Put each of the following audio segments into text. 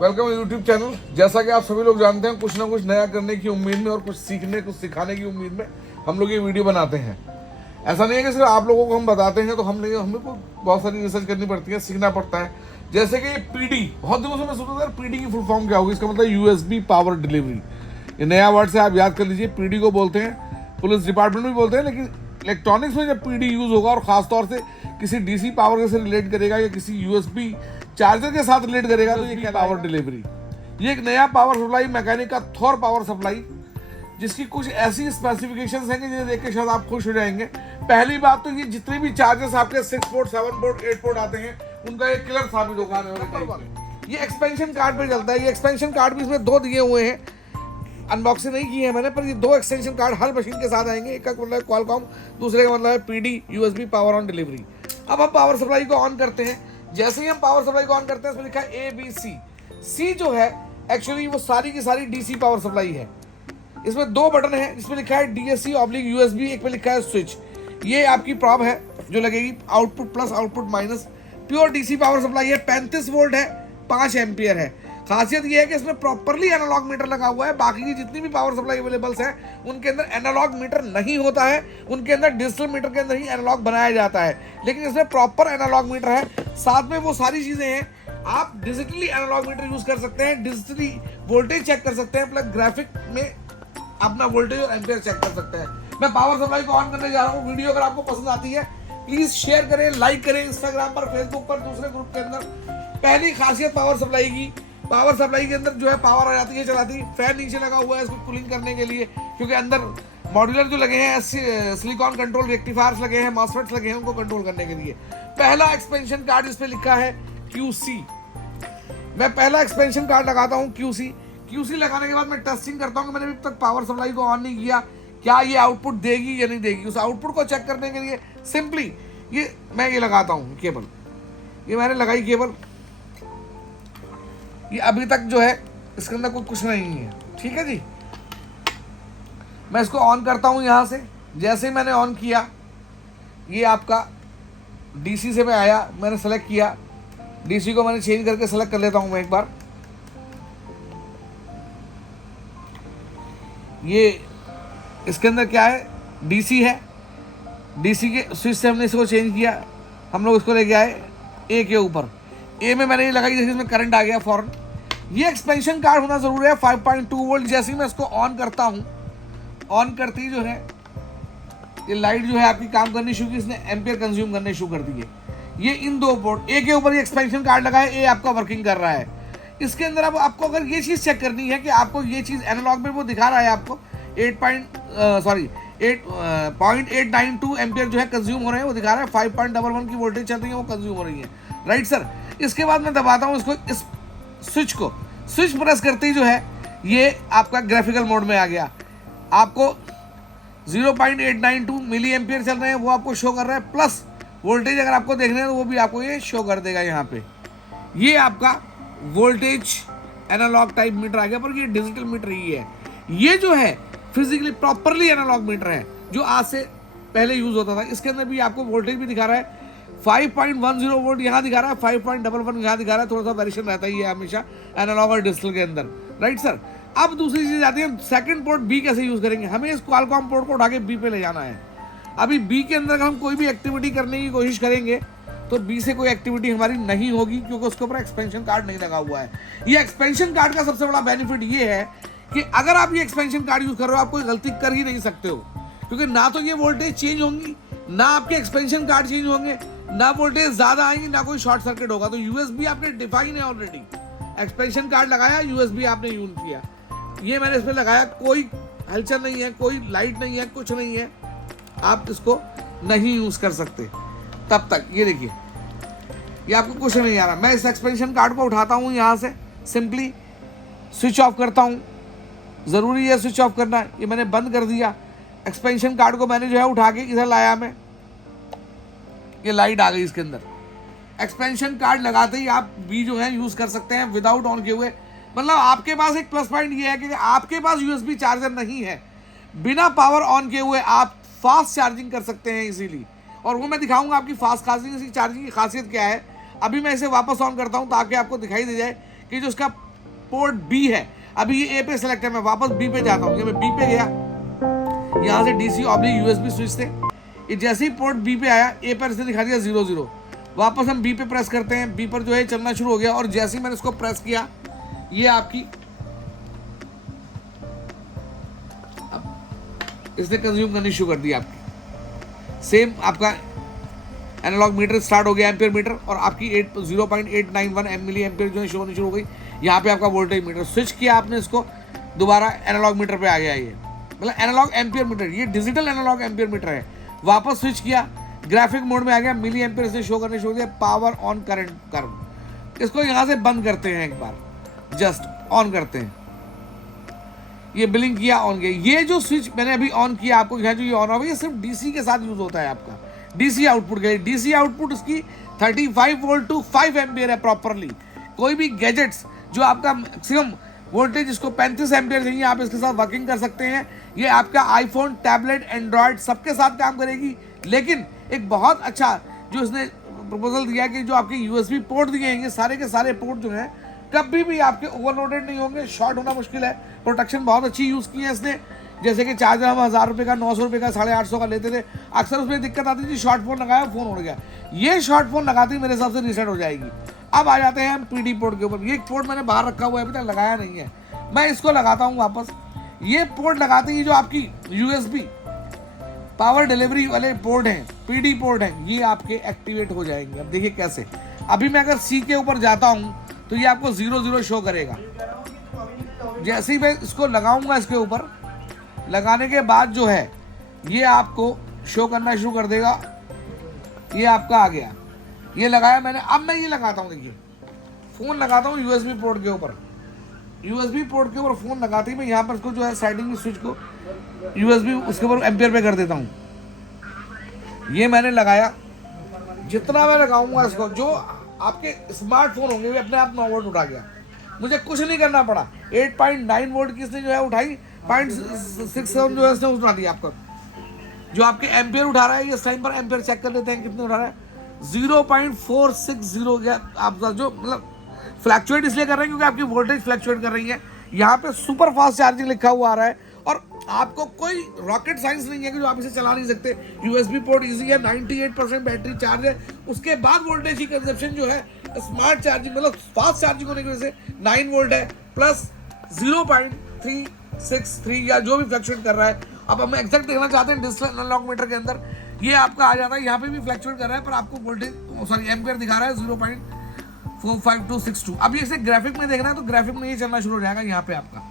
Welcome YouTube channel. जैसा कि आप सभी लोग जानते हैं, कुछ ना कुछ नया करने की उम्मीद में और कुछ सीखने कुछ सिखाने की उम्मीद में हम लोग ये वीडियो बनाते हैं। ऐसा नहीं है कि सिर्फ आप लोगों को हम बताते हैं, तो हमें को बहुत सारी रिसर्च करनी पड़ती है, सीखना पड़ता है। जैसे कि पीडी, बहुत दिनों से मैं सोचता था पीडी की फुल फॉर्म क्या होगी। इसका मतलब यूएसबी पावर डिलीवरी। ये नया वर्ड से आप याद कर लीजिए। पीडी को बोलते हैं, पुलिस डिपार्टमेंट में भी बोलते हैं, लेकिन इलेक्ट्रॉनिक्स में जब पीडी यूज होगा और खासतौर से किसी डीसी पावर से रिलेट करेगा या किसी यूएसबी चार्जर के साथ रिलेट करेगा, तो ये क्या पावर डिलीवरी। ये एक नया पावर सप्लाई मैकेनिक का थॉर पावर सप्लाई, जिसकी कुछ ऐसी स्पेसिफिकेशंस हैं कि जिन्हें देख के शायद आप खुश हो जाएंगे। पहली बात तो ये जितने भी चार्जर्स आपके 6 पोर्ट 7 पोर्ट 8 पोर्ट आते हैं, उनका एक किलर साबित होगा आने वाले टाइम। ये एक्सपेंशन कार्ड पे चलता है। ये एक्सपेंशन कार्ड भी इसमें 2 दिए हुए हैं, अनबॉक्सिंग नहीं की है मैंने, पर ये 2 एक्सटेंशन कार्ड हर मशीन के साथ आएंगे। एक का मतलब है क्वालकॉम, दूसरे का मतलब है PD USB power on delivery. अब हम पावर सप्लाई को ऑन करते हैं। जैसे ही हम पावर सप्लाई को ऑन करते हैं, इसमें लिखा है ABC। सी जो है एक्चुअली वो सारी की सारी डीसी पावर सप्लाई है। इसमें 2 बटन है, जिसमें लिखा है DSC ऑब्लिक USB, एक में लिखा है स्विच। ये आपकी प्रॉब है जो लगेगी, output plus output minus. Pure DC power supply है, 35 वोल्ट है, 5 एम्पियर है। खासियत ये है कि इसमें प्रॉपरली एनालॉग मीटर लगा हुआ है। बाकी की जितनी भी पावर सप्लाई अवेलेबल्स है, उनके अंदर एनालॉग मीटर नहीं होता है, उनके अंदर डिजिटल मीटर के अंदर ही एनालॉग बनाया जाता है। लेकिन इसमें प्रॉपर एनालॉग मीटर है, साथ में वो सारी चीजें हैं। आप डिजिटली एनालॉग मीटर यूज कर सकते हैं, डिजिटली वोल्टेज चेक कर सकते हैं, प्लस ग्राफिक में अपना वोल्टेज और एम्पियर चेक कर सकते हैं। मैं पावर सप्लाई को ऑन करने जा रहा हूँ। वीडियो अगर आपको पसंद आती है, प्लीज शेयर करें, लाइक करें, इंस्टाग्राम पर, फेसबुक पर, दूसरे ग्रुप के अंदर। पहली खासियत पावर सप्लाई की, पावर सप्लाई के अंदर जो है पावर आ जाती है चलाती। फैन नीचे लगा हुआ है इसको कूलिंग करने के लिए, क्योंकि अंदर मॉड्यूलर जो लगे हैं, सिलिकॉन कंट्रोल रेक्टिफायर्स लगे हैं, मॉसफेट्स लगे हैं, उनको कंट्रोल करने के लिए। पहला एक्सपेंशन कार्ड इस पे लिखा है QC। मैं पहला एक्सपेंशन कार्ड लगाता हूँ QC लगाने के बाद मैं टेस्टिंग करता हूँ कि मैंने अभी तक पावर सप्लाई को ऑन नहीं किया, क्या ये आउटपुट देगी या नहीं देगी। उस आउटपुट को चेक करने के लिए सिंपली मैं ये लगाता हूँ केबल। ये मैंने लगाई केबल। ये अभी तक जो है इसके अंदर कुछ नहीं है, ठीक है जी। मैं इसको ऑन करता हूँ यहाँ से। जैसे ही मैंने ऑन किया, ये आपका डीसी से मैं आया, मैंने सेलेक्ट किया। डीसी को मैंने चेंज करके सेलेक्ट कर लेता हूँ मैं एक बार। ये इसके अंदर क्या है, डीसी है। डीसी के स्विच से हमने इसको चेंज किया, हम लोग इसको लेके आए ए के ऊपर। ए में मैंने ये लगाई, जैसे इसमें करंट आ गया फौरन। ये एक्सपेंशन कार्ड होना जरूरी है, 5.2 वोल्ट। जैसे ही मैं इसको ऑन करता हूँ, ऑन करती जो है ये लाइट जो है आपकी काम करनी शुरू की, इसने एम्पियर कंज्यूम करने शुरू कर दिए। ये इन 2 पोर्ट, ए के ऊपर ये एक्सपेंशन कार्ड लगा है, ए आपका वर्किंग कर रहा है। इसके अंदर अब आपको अगर ये चीज़ चेक करनी है कि आपको ये चीज़ एनालॉग में वो दिखा रहा है आपको 8.892 एम्पियर जो है कंज्यूम हो रहे हैं, वो दिखा रहा है। 5.11 की वोल्टेज चल रही है, वो कंज्यूम हो रही है, राइट सर। इसके बाद मैं दबाता हूँ इसको, इस स्विच को। स्विच प्रेस करते ही जो है ये आपका ग्राफिकल मोड में आ गया। आपको 0.892 मिली एम्पियर चल रहे हैं, वो आपको शो कर रहा है। प्लस वोल्टेज अगर आपको देखना है तो वो भी आपको ये शो कर देगा यहाँ पे। ये आपका वोल्टेज एनालॉग टाइप मीटर आ गया, पर ये डिजिटल मीटर ही है। ये जो है फिजिकली प्रॉपरली एनालॉग मीटर है, जो आज से पहले यूज होता था। इसके अंदर भी आपको वोल्टेज भी दिखा रहा है, 5.10 वोल्ट यहाँ दिखा रहा है, 5.11 यहाँ दिखा रहा है। थोड़ा सा वेरिएशन रहता ही है हमेशा एनालॉग और डिजिटल के अंदर, राइट सर। अब दूसरी चीज आती है, सेकंड पोर्ट B कैसे यूज करेंगे। हमें इस क्वालकॉम पोर्ट को उठा के B पे ले जाना है। अभी B के अंदर अगर हम कोई भी एक्टिविटी करने की कोशिश करेंगे, तो B से कोई एक्टिविटी हमारी नहीं होगी, क्योंकि उसके ऊपर एक्सपेंशन कार्ड नहीं लगा हुआ है। ये एक्सपेंशन कार्ड का सबसे बड़ा बेनिफिट ये है कि अगर आप ये एक्सपेंशन कार्ड यूज कर रहे हो, आप कोई गलती कर ही नहीं सकते हो, क्योंकि ना तो ये वोल्टेज चेंज होंगी, ना आपके एक्सपेंशन कार्ड चेंज होंगे, ना वोल्टेज ज्यादा आएंगी, ना कोई शॉर्ट सर्किट होगा। तो यूएसबी आपने डिफाइन है ऑलरेडी। एक्सपेंशन कार्ड लगाया, यूएसबी आपने यूज किया। ये मैंने इसमें लगाया, कोई हलचल नहीं है, कोई लाइट नहीं है, कुछ नहीं है, आप इसको नहीं यूज कर सकते तब तक। ये देखिए, ये आपको कुछ नहीं आ रहा। मैं इस एक्सपेंशन कार्ड को उठाता हूँ यहाँ से, सिंपली स्विच ऑफ करता हूँ। जरूरी है स्विच ऑफ करना। ये मैंने बंद कर दिया। एक्सपेंशन कार्ड को मैंने जो है उठा के इधर लाया मैं, ये लाइट आ गई इसके अंदर। एक्सपेंशन कार्ड लगाते ही आप भी जो है यूज कर सकते हैं विदाउट ऑन किए हुए। मतलब आपके पास एक प्लस पॉइंट ये है कि आपके पास यूएसबी चार्जर नहीं है, बिना पावर ऑन किए हुए आप फास्ट चार्जिंग कर सकते हैं इजीली। और वो मैं दिखाऊंगा आपकी फास्ट चार्जिंग की खासियत क्या है। अभी मैं इसे वापस ऑन करता हूं ताकि आपको दिखाई दे जाए कि जो उसका पोर्ट बी है, अभी ये ए पे सेलेक्ट है, मैं वापस बी पे जाता हूँ, ये मैं बी पे गया, यहाँ से DC ऑब्लिक USB स्विच थे, ये जैसे ही पोर्ट बी पे आया ए पर से दिखा दिया 00, वापस हम बी पे प्रेस करते हैं, बी पर जो है चलना शुरू हो गया, और जैसे ही मैंने इसको प्रेस किया ये आपकी इसने कंज्यूम करनी शुरू कर दी आपकी। सेम आपका एनालॉग मीटर स्टार्ट हो गया, एम्पियर मीटर, और आपकी 0.891 मिली एम्पियर जो है शो होनी शुरू हो गई। यहाँ पे आपका वोल्टेज मीटर स्विच किया आपने, इसको दोबारा एनालॉग मीटर पे आ गया, ये मतलब एनालॉग एम्पियर मीटर, ये डिजिटल एनालॉग एम्पियर मीटर है। वापस स्विच किया, ग्राफिक मोड में आ गया, मिली एम्पियर से शो करने शुरू हो गया, पावर ऑन करंट कर्व। इसको यहाँ से बंद करते हैं, एक बार जस्ट ऑन करते हैं, ये ब्लिंक किया, ऑन किया। ये जो स्विच मैंने अभी ऑन किया आपको यहाँ जो ये ऑन हो, ये सिर्फ डीसी के साथ यूज होता है आपका, डीसी आउटपुट के लिए। डीसी आउटपुट उसकी 35 वोल्ट टू 5 एम्पियर है प्रॉपरली। कोई भी गैजेट्स जो आपका मैक्सिमम वोल्टेज इसको 35 एम्पियर चाहिए, आप इसके साथ वर्किंग कर सकते हैं। ये आपका आईफोन, टैबलेट, एंड्रॉयड सबके साथ काम करेगी। लेकिन एक बहुत अच्छा जो इसने प्रपोजल दिया कि जो आपके यूएसबी पोर्ट दिए हैं, सारे के सारे पोर्ट जो हैं कभी भी आपके ओवरलोडेड नहीं होंगे, शॉर्ट होना मुश्किल है। प्रोटेक्शन बहुत अच्छी यूज़ की है इसने। जैसे कि चार्जर हम 1000 रुपये का, 900 रुपये का, 850 का लेते थे, अक्सर उसमें दिक्कत आती थी, शॉर्ट फोन लगाया फ़ोन उड़ गया। ये शॉर्ट फोन लगाते ही मेरे हिसाब से रीसेट हो जाएगी। अब आ जाते हैं हम PD पोर्ट के ऊपर। ये पोर्ट मैंने बाहर रखा हुआ है, अभी तक लगाया नहीं है, मैं इसको लगाता हूँ वापस। ये पोर्ट लगाते ही जो आपकी USB पावर डिलीवरी वाले पोर्ट हैं, PD पोर्ट हैं, ये आपके एक्टिवेट हो जाएंगे। अब देखिए कैसे, अभी मैं अगर C के ऊपर जाता हूँ तो ये आपको 00 शो करेगा। जैसे ही मैं इसको लगाऊंगा, इसके ऊपर लगाने के बाद जो है ये आपको शो करना शुरू कर देगा। ये आपका आ गया, ये लगाया मैंने। अब मैं ये लगाता हूँ, देखिए फ़ोन लगाता हूँ USB पोर्ट के ऊपर। USB पोर्ट के ऊपर फ़ोन लगाते ही मैं यहाँ पर इसको जो है साइडिंग में स्विच को USB उसके ऊपर एम्पियर पे कर देता हूँ। ये मैंने लगाया, जितना मैं लगाऊंगा इसको, जो आपके स्मार्टफोन होंगे वे अपने आप 9 वोल्ट उठा गया, मुझे कुछ नहीं करना पड़ा। 8.9 वोल्ट की इसने जो है उठाई, 0.67 जो है इसने उठा दिया आपका। जो आपके एम्पियर उठा रहा है, ये इस टाइम पर एम्पियर चेक कर लेते हैं कितने उठा रहा है, 0.460। आप जो मतलब फ्लैक्चुएट इसलिए कर रहे हैं क्योंकि आपकी वोल्टेज फ्लैक्चुएट कर रही है। यहाँ पे सुपर फास्ट चार्जिंग लिखा हुआ आ रहा है, और आपको कोई रॉकेट साइंस नहीं है कि जो आप इसे चला नहीं सकते। USB पोर्ट इजी है, 98% बैटरी चार्ज है। उसके बाद वोल्टेज की कंजप्शन जो है स्मार्ट चार्जिंग मतलब फास्ट चार्जिंग होने की वजह से 9 वोल्ट है, प्लस 0.363 या जो भी फ्लक्चुएट कर रहा है। अब हम एग्जैक्ट देखना चाहते हैं डिजिटल एनालॉग मीटर के अंदर, ये आपका आ जाता है, यहाँ पे भी फ्लक्चुएट कर रहा है, पर आपको वोल्टेज एम्पियर दिखा रहा है 0.45262। अब ये इसे ग्राफिक में देखना है तो ग्राफिक में ये चलना शुरू हो जाएगा। यहाँ पे आपका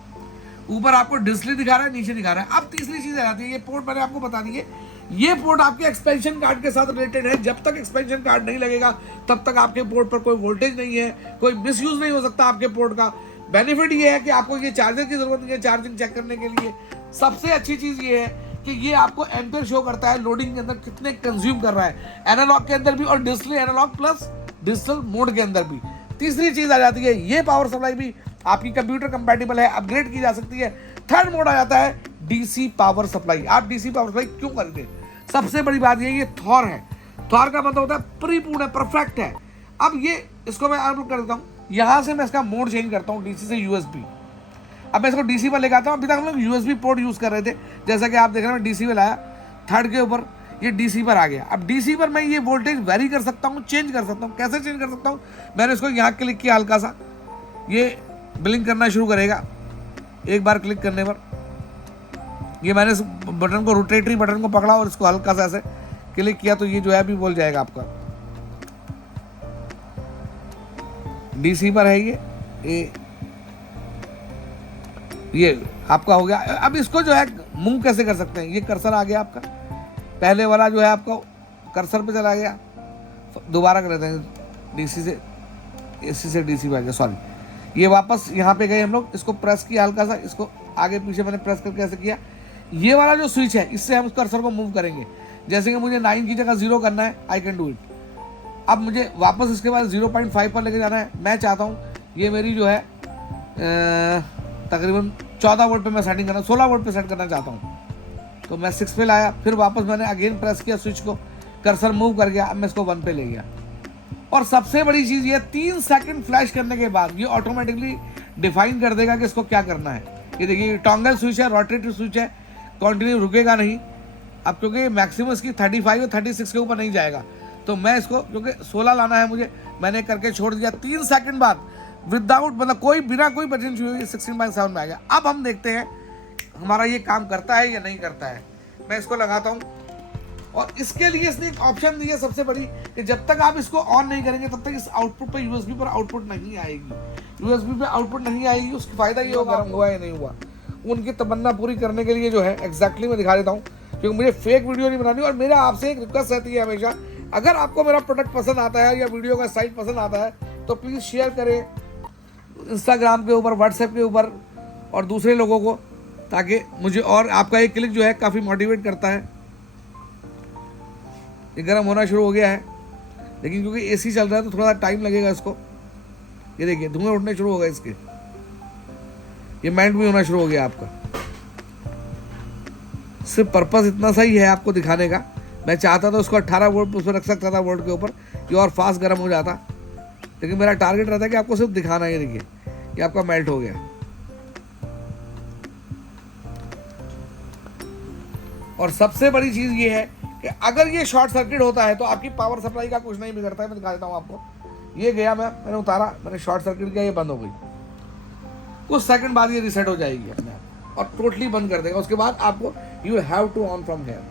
ऊपर आपको डिस्प्ले दिखा रहा है, नीचे दिखा रहा है। अब तीसरी चीज आ जाती है, ये पोर्ट मैंने आपको बता दी है, ये पोर्ट आपके एक्सपेंशन कार्ड के साथ रिलेटेड है। जब तक एक्सपेंशन कार्ड नहीं लगेगा तब तक आपके पोर्ट पर कोई वोल्टेज नहीं है, कोई मिसयूज नहीं हो सकता आपके पोर्ट का। बेनिफिट ये है कि आपको ये चार्जर की जरूरत नहीं है चार्जिंग चेक करने के लिए। सबसे अच्छी चीज ये है कि ये आपको एम्पियर शो करता है, लोडिंग के अंदर कितने कंज्यूम कर रहा है, एनालॉग के अंदर भी और digital analogue plus digital mode के अंदर भी। तीसरी चीज आ जाती है, ये पावर सप्लाई भी आपकी कंप्यूटर कंपैटिबल है, अपग्रेड की जा सकती है। थर्ड मोड आ जाता है DC पावर सप्लाई। आप DC पावर सप्लाई क्यों खरीदें? सबसे बड़ी बात ये थॉर है। थॉर का मतलब होता है परिपूर्ण है, परफेक्ट है। अब ये इसको मैं अनप्लग कर देता हूँ, यहाँ से मैं इसका मोड चेंज करता हूँ DC से USB। अब मैं इसको DC पर लेकर आता हूँ। अभी तक हम लोग USB पोर्ट यूज़ कर रहे थे, जैसा कि आप देख रहे हैं मैं DC में लाया, थर्ड के ऊपर ये DC पर आ गया। अब DC पर मैं ये वोल्टेज वेरी कर सकता हूँ, चेंज कर सकता हूँ। कैसे चेंज कर सकता हूँ? मैंने इसको यहाँ क्लिक किया, हल्का सा ये ब्लिंक करना शुरू करेगा। एक बार क्लिक करने पर ये मैंने इस बटन को, रोटेटरी बटन को पकड़ा और इसको हल्का सा ऐसे क्लिक किया तो ये जो है अभी बोल जाएगा आपका DC पर है। ये आपका हो गया। अब इसको जो है मूव कैसे कर सकते हैं? ये कर्सर आ गया आपका, पहले वाला जो है आपका कर्सर पे चला गया। दोबारा कर लेते हैं, DC से AC से DC पे आ गया, सॉरी। ये वापस यहाँ पे गए हम लोग, इसको प्रेस किया हल्का सा, इसको आगे पीछे मैंने प्रेस करके ऐसे किया। ये वाला जो स्विच है इससे हम कर्सर को मूव करेंगे। जैसे कि मुझे 9 की जगह 0 करना है, आई कैन डू इट। अब मुझे वापस इसके बाद 0.5 पर लेके जाना है। मैं चाहता हूँ ये मेरी जो है तकरीबन 14 वोल्ट पे मैं सेटिंग करना, 16 वोल्ट पे सेट करना चाहता हूँ। तो मैं 6 पे लाया, फिर वापस मैंने अगेन प्रेस किया स्विच को, कर्सर मूव कर गया। अब मैं इसको 1 पे ले गया। और सबसे बड़ी चीज़ ये 3 सेकंड फ्लैश करने के बाद ये ऑटोमेटिकली डिफाइन कर देगा कि इसको क्या करना है। ये देखिए टॉन्गल स्विच है, रोटेटिव स्विच है, कंटिन्यू रुकेगा नहीं। अब क्योंकि मैक्सिमम इसकी 35 और 36 के ऊपर नहीं जाएगा, तो मैं इसको क्योंकि 16 लाना है मुझे, मैंने करके छोड़ दिया। 3 सेकंड बाद विदाउट मतलब कोई बिना कोई बटन छुए हुए 16/7 में आ गया। अब हम देखते हैं हमारा ये काम करता है या नहीं करता है। मैं इसको लगाता हूँ और इसके लिए इसने एक ऑप्शन दी है सबसे बड़ी कि जब तक आप इसको ऑन नहीं करेंगे तब तक इस आउटपुट पे यूएसबी पर आउटपुट नहीं आएगी। यूएसबी पे आउटपुट नहीं आएगी, उसका फायदा ये होगा गर्म हुआ या नहीं हुआ। उनकी तमन्ना पूरी करने के लिए जो है एग्जैक्टली मैं दिखा देता हूँ, क्योंकि मुझे फेक वीडियो नहीं बनानी। और मेरा आपसे एक रिक्वेस्ट रहती है हमेशा, अगर आपको मेरा प्रोडक्ट पसंद आता है या वीडियो का साइज पसंद आता है तो प्लीज़ शेयर करें इंस्टाग्राम के ऊपर, व्हाट्सएप के ऊपर और दूसरे लोगों को, ताकि मुझे और आपका एक क्लिक जो है काफ़ी मोटिवेट करता है। ये गर्म होना शुरू हो गया है, लेकिन क्योंकि एसी चल रहा है तो थोड़ा सा टाइम लगेगा इसको। ये देखिए धुएं उठने शुरू हो गए इसके, ये मेल्ट भी होना शुरू हो गया आपका। सिर्फ पर्पस इतना सा ही है आपको दिखाने का। मैं चाहता था उसको 18 वोल्ट उस पर रख सकता था वोल्ट के ऊपर, ये और फास्ट गर्म हो जाता, लेकिन मेरा टारगेट रहता है कि आपको सिर्फ दिखाना। ये देखिए ये आपका मेल्ट हो गया। और सबसे बड़ी चीज़ ये है कि अगर ये शॉर्ट सर्किट होता है तो आपकी पावर सप्लाई का कुछ नहीं बिगड़ता है। मैं दिखा देता हूँ आपको। ये गया, मैंने उतारा, मैंने शॉर्ट सर्किट किया, ये बंद हो गई। कुछ सेकंड बाद ये रीसेट हो जाएगी अपने आप और टोटली बंद कर देगा। उसके बाद आपको you have to on from here,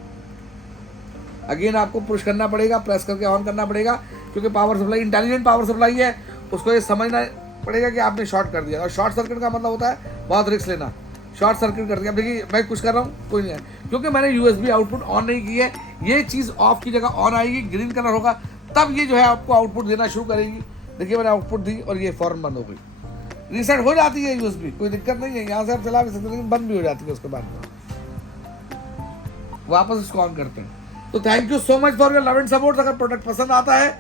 again आपको पुश करना पड़ेगा, प्रेस करके ऑन करना पड़ेगा, क्योंकि power supply intelligent power supply है। उसको ये समझना पड़ेगा कि आपने शॉर्ट कर दिया। और शॉर्ट सर्किट का मतलब होता है बहुत रिस्क लेना। शॉर्ट सर्किट कर दिया, देखिए मैं कुछ कर रहा हूँ कोई नहीं है, क्योंकि मैंने यूएसबी आउटपुट ऑन नहीं की है। ये चीज़ ऑफ की जगह ऑन आएगी, ग्रीन कलर होगा, तब ये जो है आपको आउटपुट देना शुरू करेगी। देखिए मैंने आउटपुट दी और ये फौरन बंद हो गई। रीसेट हो जाती है यूएसबी, कोई दिक्कत नहीं है, यहाँ से आप चला भी सकते हैं, लेकिन बंद भी हो जाती है। उसके बाद वापस इसको ऑन करते हैं। तो thank you so much for your love and support. अगर प्रोडक्ट पसंद आता है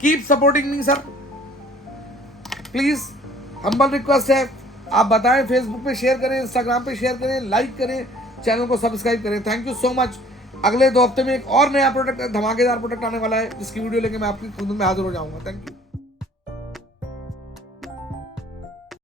keep supporting me sir, please humble request है। आप बताएं, फेसबुक पे शेयर करें, इंस्टाग्राम पे शेयर करें, लाइक करें, चैनल को सब्सक्राइब करें। Thank you so much. अगले 2 हफ्ते में एक और नया प्रोडक्ट, धमाकेदार प्रोडक्ट आने वाला है, जिसकी वीडियो लेके मैं आपकी खुद में हाजिर हो जाऊंगा। Thank you.